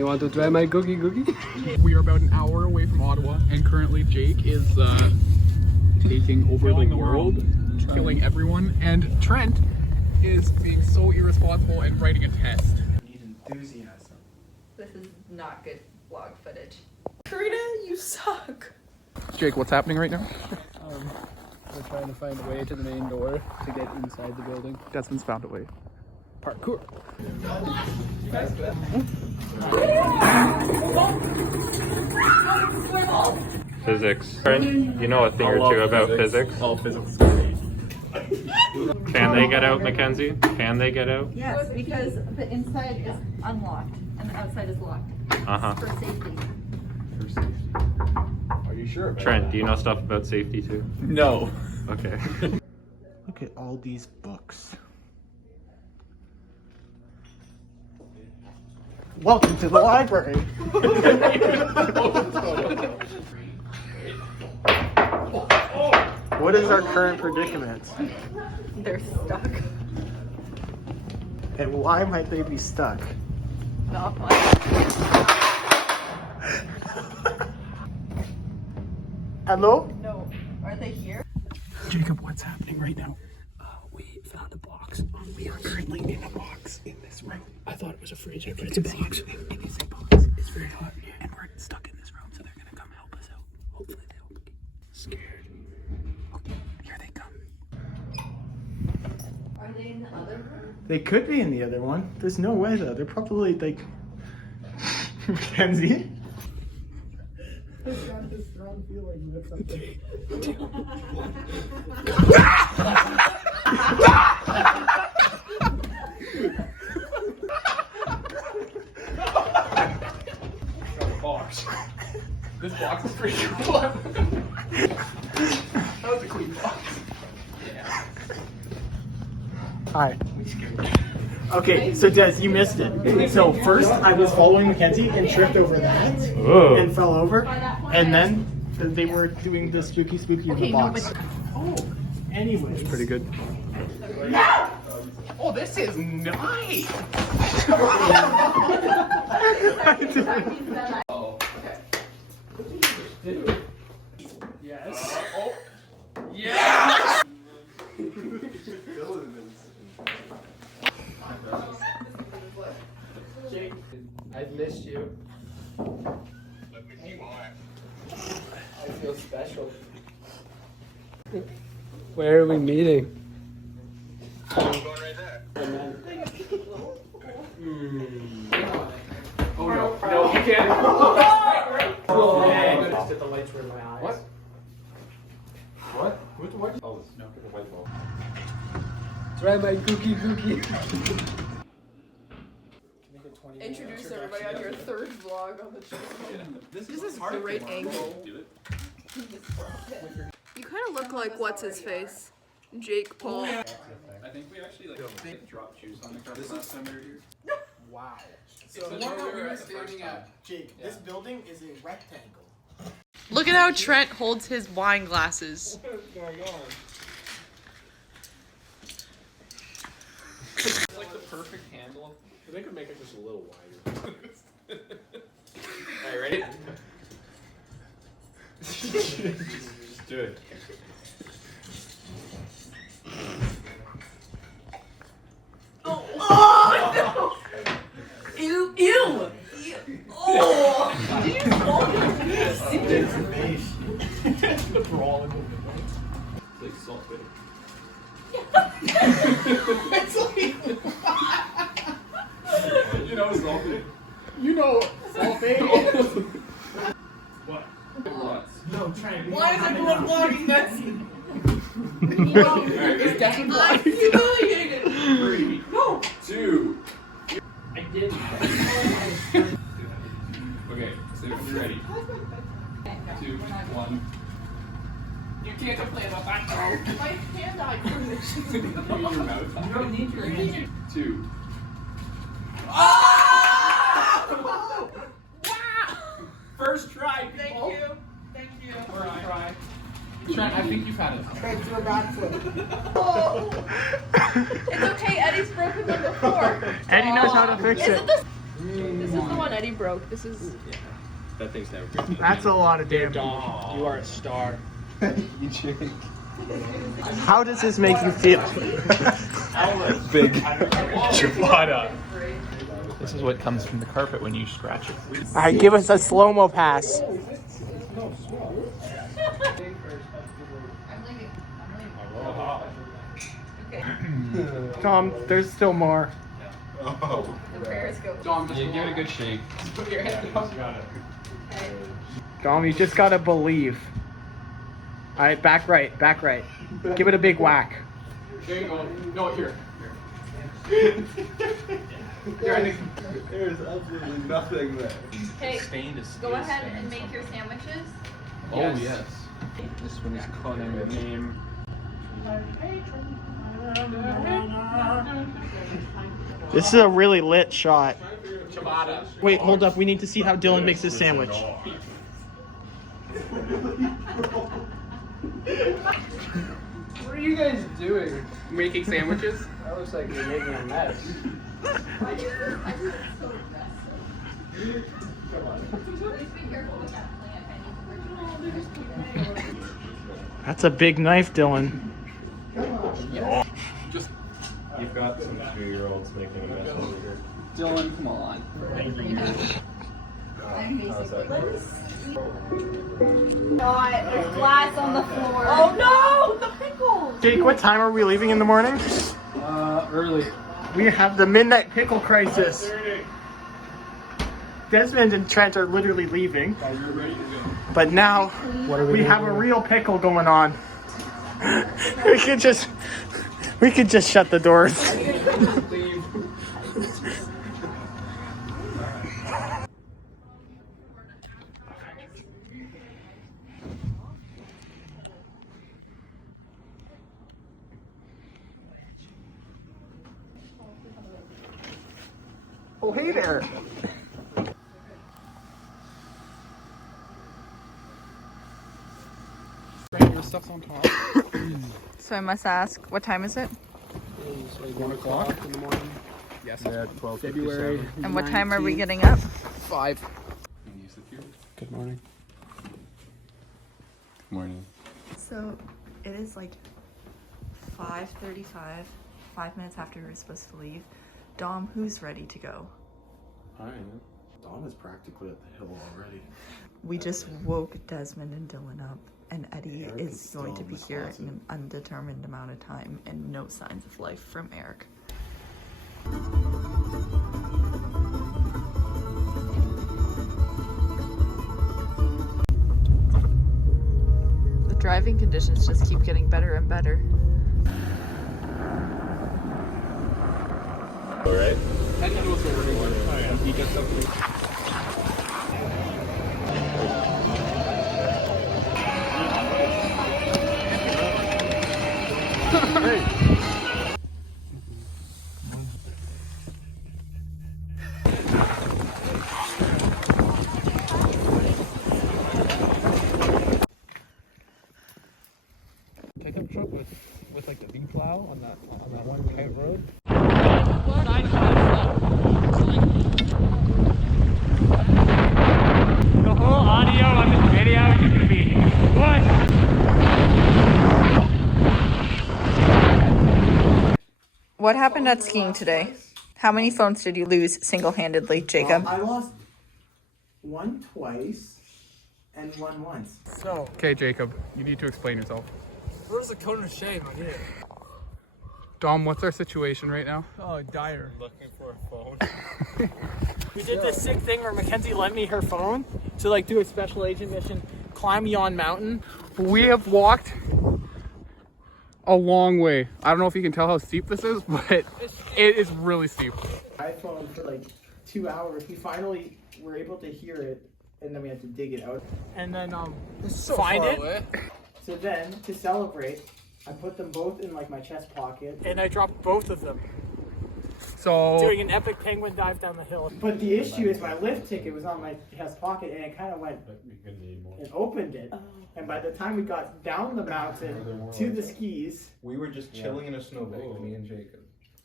You want to try my cookie? We are about an hour away from Ottawa, and currently Jake is taking over the world, killing everyone, and Trent is being so irresponsible and writing a test. Need enthusiasm. This is not good vlog footage. Karina, you suck. Jake, what's happening right now? We're trying to find a way to the main door to get inside the building. Desmond's found a way. Parkour. Physics. You know a thing or two about physics. All physics. Can they get out, Mackenzie? Can they get out? Yes, because the inside is unlocked and the outside is locked. Uh-huh. For safety. Are you sure? Trent, do you know stuff about safety too? No. Okay. Look at all these books. Welcome to the library. What is our current predicament? They're stuck. And why might they be stuck? Not much. Hello? No. Are they here? Jacob, what's happening right now? We found a box. We are currently in a box in this room. I thought it was a fridge, but it's a box. It is a box. It's very hot in here. And we're stuck in this room, so they're gonna come help us out. Hopefully they won't get scared. Okay, here they come. Are they in the other room? They could be in the other one. There's no way though. They're probably like Mackenzie. I've got this strong feeling that something. Box. This box is pretty cool. That was a clean box. Hi. Okay, so Des, you missed it. So first I was following Mackenzie and tripped over that and fell over, and then they were doing the spooky in the box. Oh, anyways. Pretty good. Oh, this is nice. Oh, okay. Yes. Oh. Yeah. Jake, I've missed you. I feel special. Where are we meeting? Oh no! No, you can't. Just the lights were in my eyes. What? What? What? Oh, no, get the white ball. Try my cookie. Introduce everybody on your third vlog on the channel. This is a great angle. You kind of look like what's his face, Jake Paul. I think we actually dropped shoes on the carpet last time we were here. Wow. So we were standing at. Jake, this building is a rectangle. Look at how Trent holds his wine glasses. It's like the perfect handle. They could make it just a little wider. Alright, ready? Just do it. Ew! Ew! Oh! Did you fall? The brawl in the window. It's like salt bitter. It's like, You know salt bitter? you know, sulfate. What? Lots. No, Trent. Why is everyone vlogging this? It's definitely I'm humiliated. 3, No. 2. I did. Okay, so you're ready. 2, 1. You can't complain about that though. My hand-eye coordination. Use your mouth. You don't need your hand. 2. First try, people. Thank you. First try. Trent, I think you've had it. Oh. It's okay, Eddie's broken them before. Eddie knows how to fix Is it. it this? This is the one Eddie broke. This is. That thing's never good. That's a lot of damage. Dom, you are a star. You drink. How does this make you feel? Big ciabatta. This is what comes from the carpet when you scratch it. All right, give us a slow-mo pass. Tom, there's still more. Oh. The prayers go. Dom, just Give it a good shake. put your head down. Dom, you just gotta believe. All right, back right, back right. Give it a big whack. There you go. No, here. Here, I think. There's absolutely nothing there. Hey, go ahead and make your sandwiches. Oh yes. This one is calling the name. This is a really lit shot. Ciabatta. Wait, hold up. We need to see how Dylan makes his sandwich. What are you guys doing? Making sandwiches. That looks like you're making a mess. That's a big knife, Dylan. Just. You've got some 2-year-olds making a mess over here. Dylan, come on. How's that? God, there's glass on the floor. Oh no, the pickles. Jake, what time are we leaving in the morning? Early. We have the midnight pickle crisis. Desmond and Trent are literally leaving. But now we have a real pickle going on. We could just shut the doors. Oh, hey there. Your stuff's on top. So I must ask, what time is it? 1 o'clock in the morning. Yes. Yeah, 12. February. And what time are we getting up? 5. Good morning. Good morning. So it is like 5:35, 5 minutes after we were supposed to leave. Dom, who's ready to go? I am. Dom is practically at the hill already. We just woke Desmond and Dylan up, and Eddie Eric is is still going to in be the here closet. in an undetermined amount of time, and no signs of life from Eric. The driving conditions just keep getting better and better. All right. And it was over here. Oh yeah. He gets up. Pickup truck with like the big plow on that one tight road. The whole audio on this video is gonna be what? What happened at skiing today? How many phones did you lose single-handedly, Jacob? I lost one twice and one once. So, Okay, Jacob, you need to explain yourself. where's the cone of shame? I get it. Dom, what's our situation right now? Oh, dire. Looking for a phone. We did this sick thing where Mackenzie lent me her phone to like do a special agent mission, climb Yon Mountain. We have walked a long way. I don't know if you can tell how steep this is, but it is really steep. iPhone for like 2 hours. We finally were able to hear it, and then we had to dig it out. And then find it. So then, to celebrate, I put them both in like my chest pocket. And I dropped both of them. So Doing an epic penguin dive down the hill. But the issue is my lift ticket was on my chest pocket, and it kind of went and opened it. And by the time we got down the mountain to the skis, We were just chilling in a snowbank, me and Jacob.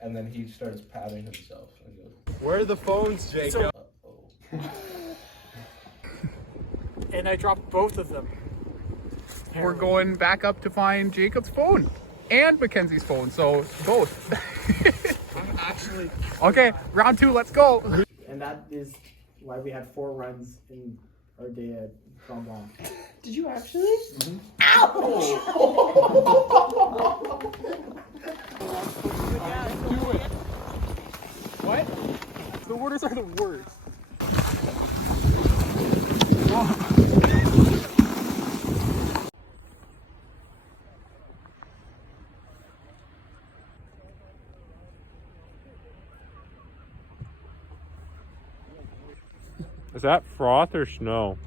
And then he starts patting himself and goes, "Where are the phones, Jacob?" And I dropped both of them. We're going back up to find Jacob's phone and Mackenzie's phone, so both. Actually. Okay, round 2, let's go. And that is why we had 4 runs in our day at Grand Blanc. Did you actually? What? The waters are the worst. Is that froth or snow?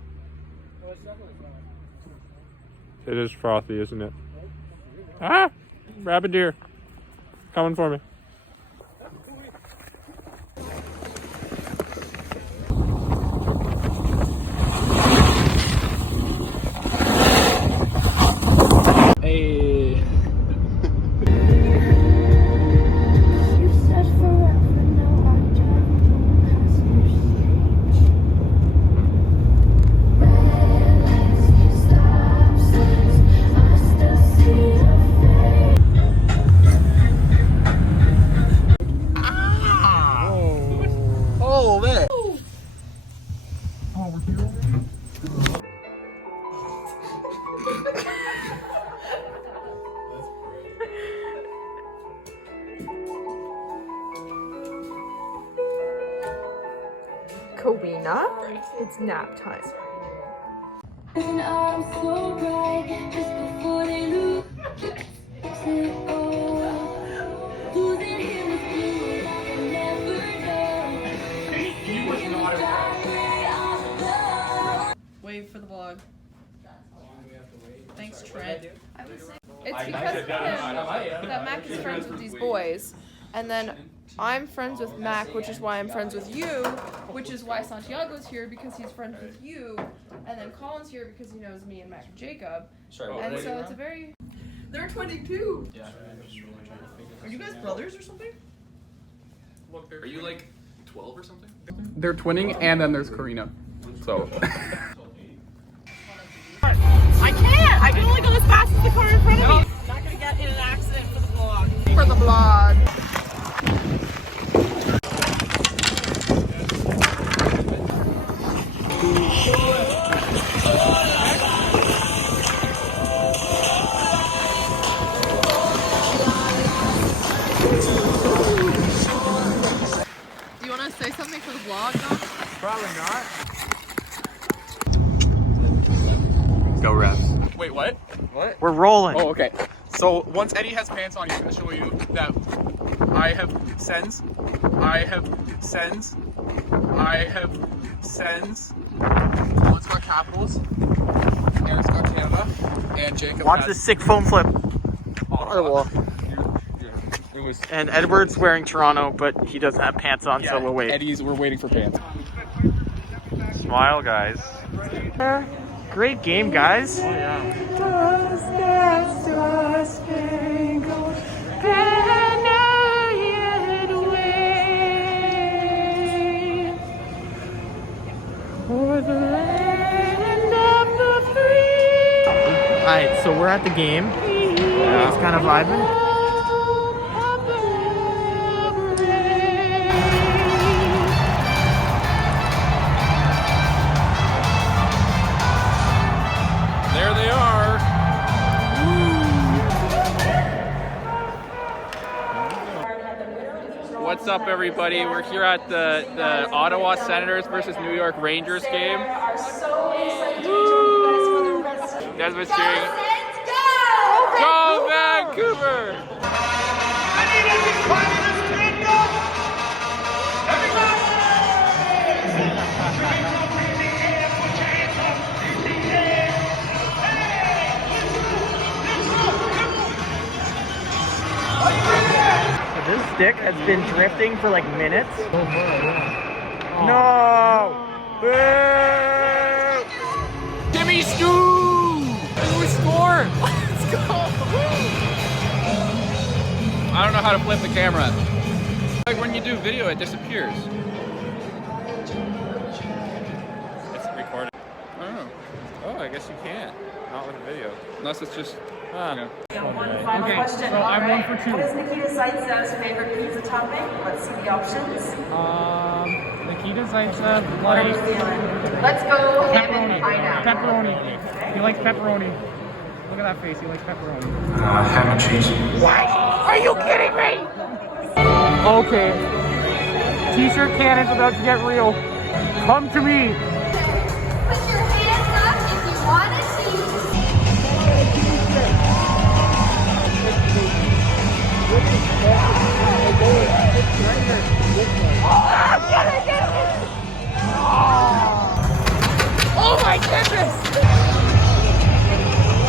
It is frothy, isn't it? Ah! Rabbit deer. Coming for me. Hey. Kowina, it's nap time. And I'm so bright just before they lose it all. Losing him is blue, I can never know. Wave for the vlog. Thanks, Trent. It's because of him that Mac is friends with these boys, and then I'm friends with Mac, which is why I'm friends with you, which is why Santiago's here because he's friends with you, and then Colin's here because he knows me and Mac and Jacob. And so it's a very... They're 22! Yeah. Are you guys brothers or something? Are you like 12 or something? They're twinning, and then there's Karina. So. I can't! I can only go as fast as the car in front of me! I'm not gonna get in an accident for the vlog. For the vlog. Do you want to say something for the vlog, though? Probably not. Go Raps. Wait, what? We're rolling. Oh, okay. So once Eddie has pants on, he's gonna show you that I have sends. One's got capitals. Eric's got Canada. And Jacob Watch has this sick foam flip. Ottawa. It was And Edward's wearing Toronto, but he doesn't have pants on, so we'll wait. We're waiting for pants. Smile, guys. Great game, guys. Oh, yeah. Alright, so we're at the game. It's kind of vibing. There they are. What's up, everybody? We're here at the Ottawa Senators versus New York Rangers game. Woo! You guys been cheering? Go Vancouver! This stick has been drifting for like minutes. No! Boo! Timmy Stew! We scored! Let's go! I don't know how to flip the camera. Like when you do video, it disappears. guess you can't. Not with a video. Unless it's just, Ah. you know. Final Okay, question. so I'm Alright. 1 for 2. What is Nikita Zaitsev's favorite pizza topping? Let's see the options. Nikita Zaitsev What are we likes feeling? Let's go ham pepperoni. and pineapple. Pepperoni. He likes pepperoni. Look at that face. He likes pepperoni. Ham and cheese. Are you kidding me? Okay. T-shirt cannon's about to get real. Come to me. Put your hands up if you want to see. Oh my goodness!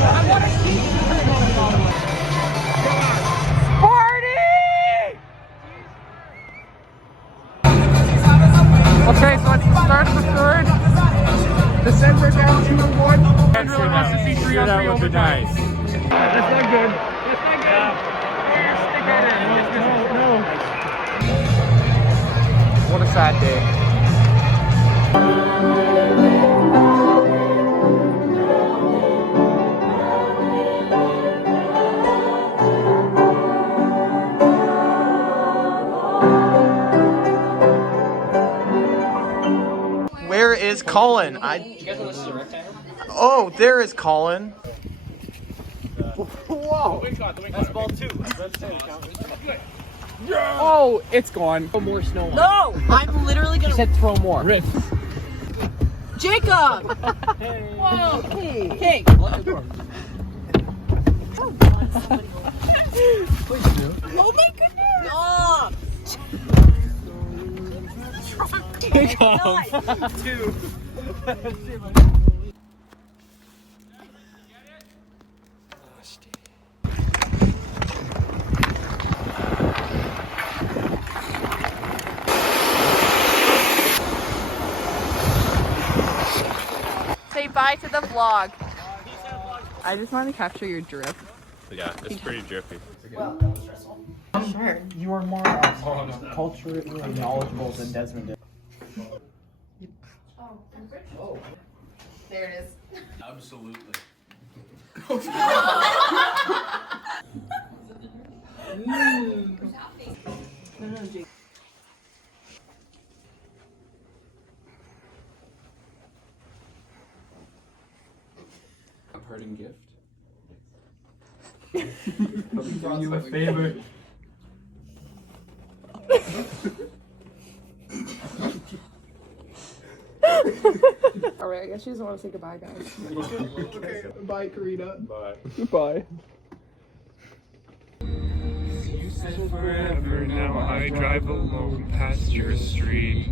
I want to keep Party! Okay, so let's start at the third. The center down 2-1. And really wants to see 3 on 3 overtime. That's not good. That's not good. Stick that in. No. What a sad day. Where is Colin? Oh, there is Colin. Whoa! That's ball 2. Oh, it's gone. Throw more snow. No! I'm literally gonna. Said throw more. Rip. Jacob! Whoa! Hey! Oh my goodness! Stop! Kick off. 2. Say bye to the vlog. I just want to capture your drip. Yeah, it's pretty drippy. Sure, you are more culturally knowledgeable than Desmond is. There it is. Absolutely. A parting gift. Doing you a favor. Alright, I guess she doesn't want to say goodbye, guys. Okay. Bye, Karina. Bye. Goodbye. You said forever, now I drive alone past your street.